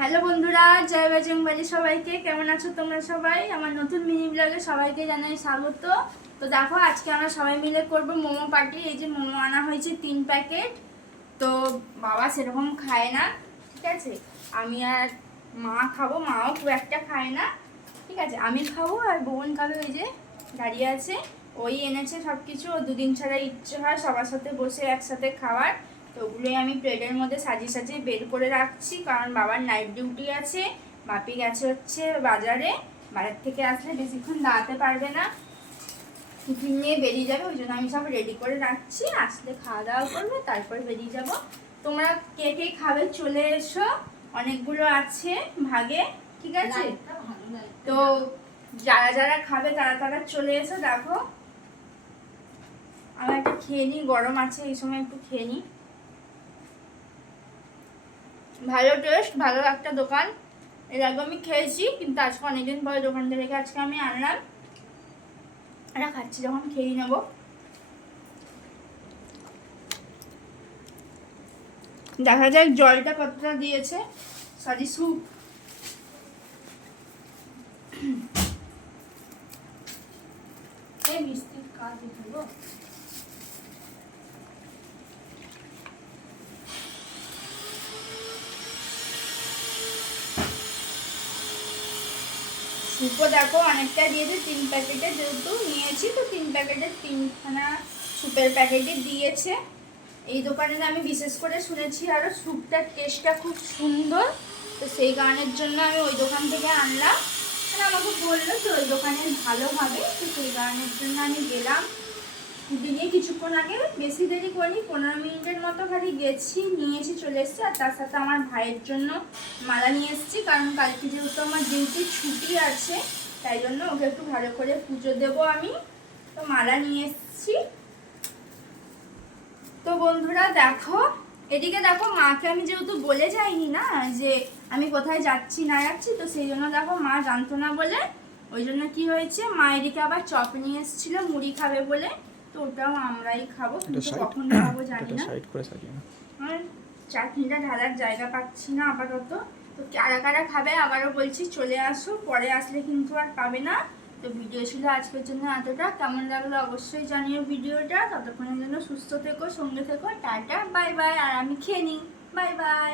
Hello বন্ধুরা, জয় বজরংবলী। সবাইকে কেমন আছো তোমরা সবাই? আমার নতুন মিনি ব্লগে সবাইকে জানাই স্বাগত। তো দেখো, আজকে আমরা সবাই মিলে করব মোমো পার্টি। এই যে মোমো আনা হয়েছে 3 প্যাকেট। তো বাবা সেরকম খায় না, ঠিক আছে। আমি আর মা খাবো, মাও খুব একটা খায় না, ঠিক আছে। আমি খাবো আর বোন খাবে, ওই যে দাঁড়িয়ে আছে। ওই এনেছে সব কিছু। ও দুদিন ছাড়া ইচ্ছে হয় সবার সাথে বসে একসাথে খাওয়ার। তো ওগুলোই আমি প্লেটের মধ্যে সাজিয়ে সাজিয়ে বের করে রাখছি, কারণ বাবার নাইট ডিউটি আছে। বাপি গেছে হচ্ছে বাজারে, বাজার থেকে আসলে বেশিক্ষণ দাঁড়াতে পারবে না, টিফিন নিয়ে বেরিয়ে যাবে। ওই জন্য আমি সব রেডি করে রাখছি, আসলে খাওয়া দাওয়া করবে তারপর বেরিয়ে যাব। তোমরা কে কে খাবে চলে এসো, অনেকগুলো আছে ভাগে, ঠিক আছে। তো যারা যারা খাবে তারা তারা চলে এসো। দেখো আমি একটা খেয়ে নিই, গরম আছে এই সময়, একটু খেয়ে নিই। ভালো টেস্ট, ভালো একটা দোকান। এর আগে আমি খেয়েছি, কিন্তু আজকে অনেকদিন পরে দোকান থেকে আজকে আমি আনলাম। এটা খাচ্ছি যখন খেয়ে নেব। দেখা যাক জলটা কতটা দিয়েছে। Sorry, soup. এই মিষ্টির কাজ দেবো। সুপও দেখো অনেকটা দিয়েছে, 3 প্যাকেটে যেহেতু নিয়েছি, তো 3 প্যাকেটের 3খানা সুপের প্যাকেটে দিয়েছে। এই দোকানে আমি বিশেষ করে শুনেছি আরও স্যুপটার টেস্টটা খুব সুন্দর, তো সেই কারণের জন্য আমি ওই দোকান থেকে আনলাম। মানে আমাকে বললো তো ওই দোকানে ভালো হবে, তো সেই কারণের জন্য আমি গেলাম। দিনে কিছুক্ষণ আগে, বেশি দেরি করিনি, 15 মিনিটের মতো খালি গেছি, নিয়েছি, চলে এসেছি। আর তার সাথে আমার ভাইয়ের জন্য মালা নিয়ে এসেছি, কারণ কালকে যেহেতু আমার ডিউটি ছুটি আছে, তাই জন্য ওকে একটু ভালো করে পুজো দেবো আমি, তো মালা নিয়ে এসেছি। তো বন্ধুরা দেখো, এদিকে দেখো, মাকে আমি যেহেতু বলে যাইনি না যে আমি কোথায় যাচ্ছি না যাচ্ছি, তো সেই জন্য দেখো মা জানতো না বলে, ওই জন্য কি হয়েছে, মা এদিকে আবার চপ নিয়ে এসেছিল মুড়ি খাবে বলে। তো ওটাও আমরাই খাবো, কিন্তু কখন খাবো জানি না। আর চাটনিটা ঢালার জায়গা পাচ্ছি না আপাতত। তো কারা কারা খাবে আবারও বলছি চলে আসো, পরে আসলে কিন্তু আর পাবে না। তো ভিডিও ছিল আজকের জন্য এতটা। কেমন লাগলো অবশ্যই জানিও ভিডিওটা। ততক্ষণের জন্য সুস্থ থেকো, সঙ্গে থেকো, টাটা, বাই বাই। আর আমি খেয়ে নিই, বাই বাই।